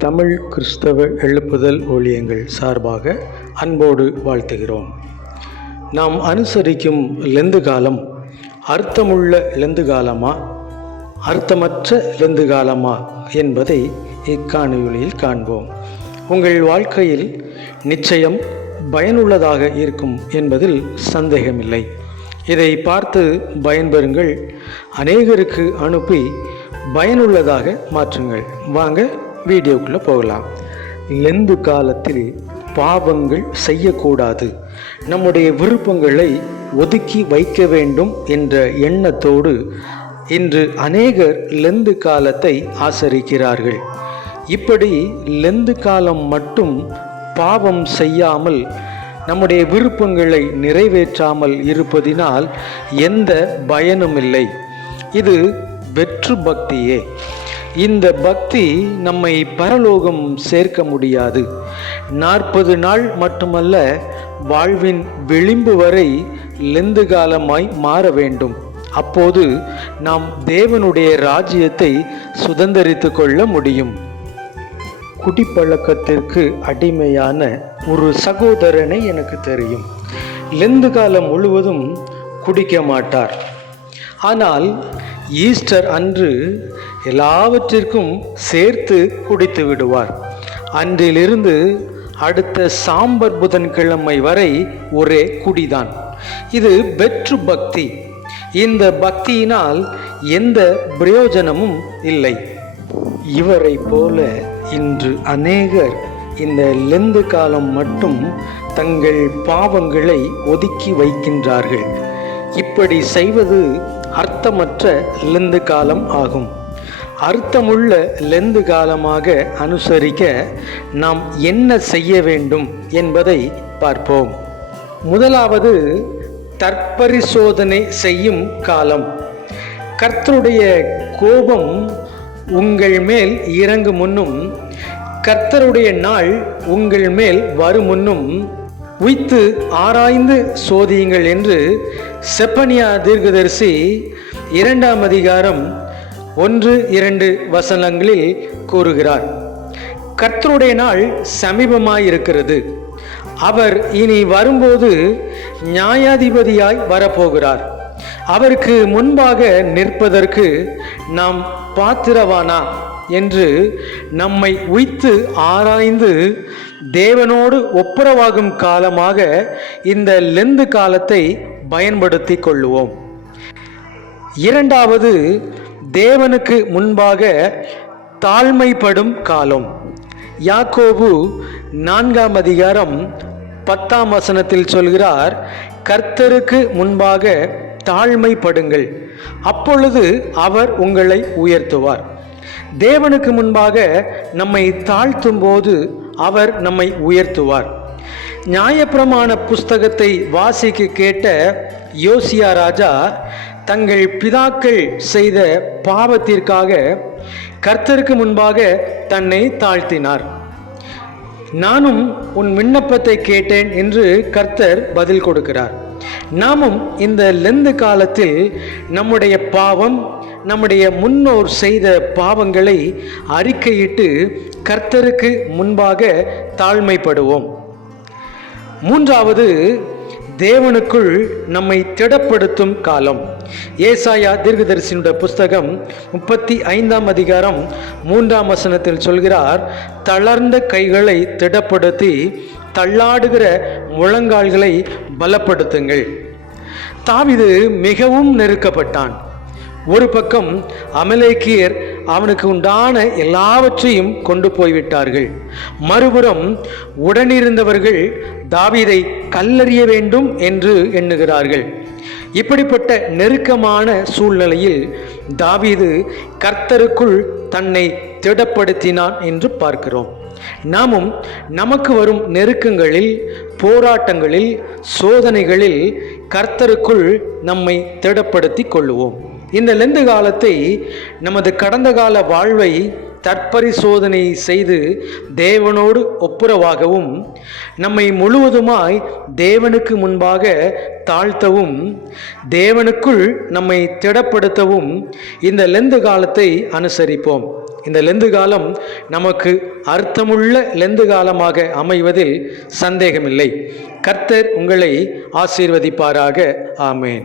தமிழ் கிறிஸ்தவ எழுப்புதல் ஊழியங்கள் சார்பாக அன்போடு வாழ்த்துகிறோம். நாம் அனுசரிக்கும் லெந்து காலம் அர்த்தமுள்ள லெந்து காலமா? அர்த்தமற்ற லெந்து காலமா? என்பதை இக்காணொலியில் காண்போம். உங்கள் வாழ்க்கையில் நிச்சயம் பயனுள்ளதாக இருக்கும் என்பதில் சந்தேகமில்லை. இதை பார்த்து பயன்பெறுங்கள். அநேகருக்கு அனுப்பி பயனுள்ளதாக மாற்றுங்கள். வாங்க வீடியோக்குள்ளே போகலாம். லெந்து காலத்தில் பாவங்கள் செய்யக்கூடாது. நம்முடைய விருப்பங்களை ஒதுக்கி வைக்க வேண்டும் என்ற எண்ணத்தோடு இன்று அநேகர் லெந்து காலத்தை ஆசரிக்கிறார்கள். இப்படி லெந்து காலம் மட்டும் பாவம் செய்யாமல் நம்முடைய விருப்பங்களை நிறைவேற்றாமல் இருப்பதினால் எந்த பயனும் இல்லை இது வெற்று பக்தியே. இந்த பக்தி நம்மை பரலோகம் சேர்க்க முடியாது. நாற்பது நாள் மட்டுமல்ல வாழ்வின் விளிம்பு வரை லெந்து காலமாய் மாற வேண்டும். அப்போது நாம் தேவனுடைய ராஜ்யத்தை சுதந்திரித்து கொள்ள முடியும். குடிப்பழக்கத்திற்கு அடிமையான ஒரு சகோதரனை எனக்கு தெரியும். லெந்து காலம் முழுவதும் குடிக்க மாட்டார். ஆனால் ஈஸ்டர் அன்று எல்லாவற்றிற்கும் சேர்த்து குடித்து விடுவார். அன்றிலிருந்து அடுத்த சாம்பர் புதன்கிழமை வரை ஒரே குடிதான். இது வெற்று பக்தி. இந்த பக்தியினால் எந்த பிரயோஜனமும் இல்லை. இவரை போல இன்று அநேகர் இந்த லெந்து காலம் மட்டும் தங்கள் பாவங்களை ஒதுக்கி வைக்கின்றார்கள். இப்படி செய்வது அர்த்தமற்ற லெந்து காலம் ஆகும். அர்த்தமுள்ள லெந்து காலமாக அனுசரிக்க நாம் என்ன செய்ய வேண்டும் என்பதை பார்ப்போம். முதலாவது தற்பரிசோதனை செய்யும் காலம். கர்த்தருடைய கோபம் உங்கள் மேல் இறங்கு முன்னும் கர்த்தருடைய நாள் உங்கள் மேல் வரும் முன்னும் உய்த்து ஆராய்ந்து சோதியுங்கள் என்று செப்பனியா தீர்க்கதரிசி இரண்டாம் அதிகாரம் ஒன்று இரண்டு வசனங்களில் கூறுகிறார் கர்த்தருடைய நாள் சமீபமாயிருக்கிறது. அவர் இனி வரும்போது நியாயாதிபதியாய் வரப்போகிறார். அவருக்கு முன்பாக நிற்பதற்கு நாம் பாத்திரவானா? என்று நம்மை உய்த்து ஆராய்ந்து தேவனோடு ஒப்புரவாகும் காலமாக இந்த லெந்து காலத்தை பயன்படுத்தி கொள்ளுவோம். இரண்டாவது தேவனுக்கு முன்பாக தாழ்மைப்படும் காலம். யாக்கோபு நான்காம் அதிகாரம் பத்தாம் வசனத்தில் சொல்கிறார் கர்த்தருக்கு முன்பாக தாழ்மைப்படுங்கள். அப்பொழுது அவர் உங்களை உயர்த்துவார். தேவனுக்கு முன்பாக நம்மை தாழ்த்தும் போது அவர் நம்மை உயர்த்துவார். நியாயப்பிரமாண புஸ்தகத்தை வாசிக்க கேட்ட யோசியா ராஜா தங்கள் பிதாக்கள் செய்த பாவத்திற்காக கர்த்தருக்கு முன்பாக தன்னை தாழ்த்தினார். நானும் உன் விண்ணப்பத்தை கேட்டேன் என்று கர்த்தர் பதில் கொடுக்கிறார். நாமும் இந்த லெந்து காலத்தில் நம்முடைய பாவம் நம்முடைய முன்னோர் செய்த பாவங்களை அறிக்கையிட்டு கர்த்தருக்கு முன்பாக தாழ்மைப்படுவோம். மூன்றாவது தேவனுக்குள் நம்மை திடப்படுத்தும் காலம். ஏசாயா தீர்க்கதரிசியினுடைய புஸ்தகம் முப்பத்தி ஐந்தாம் அதிகாரம் மூன்றாம் வசனத்தில் சொல்கிறார் தளர்ந்த கைகளை திடப்படுத்தி தள்ளாடுகிற முழங்கால்களை பலப்படுத்துங்கள். தாவிது மிகவும் நெருக்கப்பட்டான். ஒரு பக்கம் அமலேக்கியர் அவனுக்கு உண்டான எல்லாவற்றையும் கொண்டு போய்விட்டார்கள். மறுபுறம் உடனிருந்தவர்கள் தாவீதை கல்லறிய வேண்டும் என்று எண்ணுகிறார்கள். இப்படிப்பட்ட நெருக்கமான சூழ்நிலையில் தாவீது கர்த்தருக்குள் தன்னை திடப்படுத்தினான் என்று பார்க்கிறோம். நாமும் நமக்கு வரும் நெருக்கங்களில் போராட்டங்களில் சோதனைகளில் கர்த்தருக்குள் நம்மை திடப்படுத்தி கொள்ளுவோம். இந்த லெந்து காலத்தை நமது கடந்த கால வாழ்வை தற்பரிசோதனை செய்து தேவனோடு ஒப்புரவாகவும் நம்மை முழுவதுமாய் தேவனுக்கு முன்பாக தாழ்த்தவும் தேவனுக்குள் நம்மை திடப்படுத்தவும் இந்த லெந்து காலத்தை அனுசரிப்போம். இந்த லெந்து காலம் நமக்கு அர்த்தமுள்ள லெந்து காலமாக அமைவதில் சந்தேகமில்லை. கர்த்தர் உங்களை ஆசீர்வதிப்பாராக. ஆமேன்.